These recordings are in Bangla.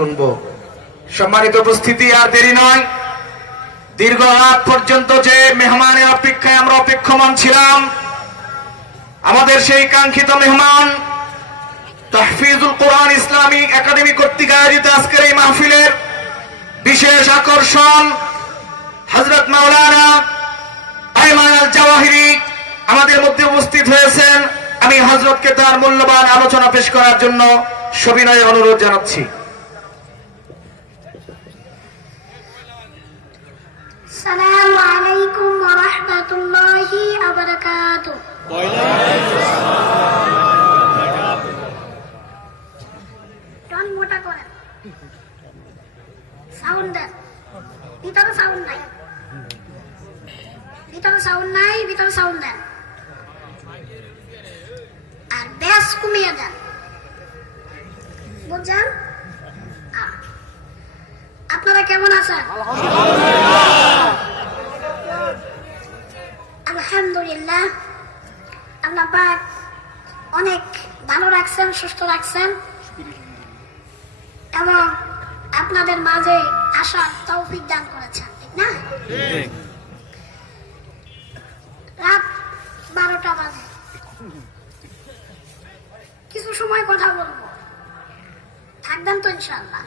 শুনব। সম্মানিত উপস্থিতি, আর দেরি নয়। দীর্ঘ রাত পর্যন্ত যে মেহমানের অপেক্ষায় আমরা অপেক্ষমান ছিলাম, আমাদের সেই কাঙ্ক্ষিত মেহমান তাহফিজুল কোরআন ইসলামিক একাডেমি কর্তৃক আয়োজিত আজকের এই মাহফিলের বিশেষ আকর্ষণ হজরত মাওলানা আমাদের মধ্যে উপস্থিত হয়েছেন। আমি হজরতকে তার মূল্যবান আলোচনা পেশ করার জন্য সবিনয় অনুরোধ জানাচ্ছি। السلام عليكم ورحمة الله وبركاته টন মোটা করেন সাউন্ড দেন ভিতরে সাউন্ড নাই ভিতরে সাউন্ড নাই ভিতরে সাউন্ড দেন আর ব্যাস কমিয়ে দেন বুঝছেন আ- আপনারা কেমন আছেন আলহামদুলিল্লাহ। আল্লাহ পাক অনেক ভালো রাখছেন সুস্থ রাখছেন। এবং আপনাদের মাঝে আসার তৌফিক দান করেছেন ঠিক না? রাত বারোটা বাজে। কিছু সময় কথা বলব। থাকবেন তো ইনশাল্লাহ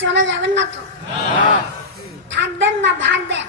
চলে যাবেন না তো? থাকবেন না ভাগবেন?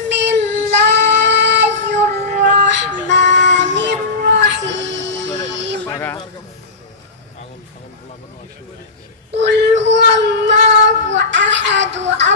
قل هو الله أحد أحد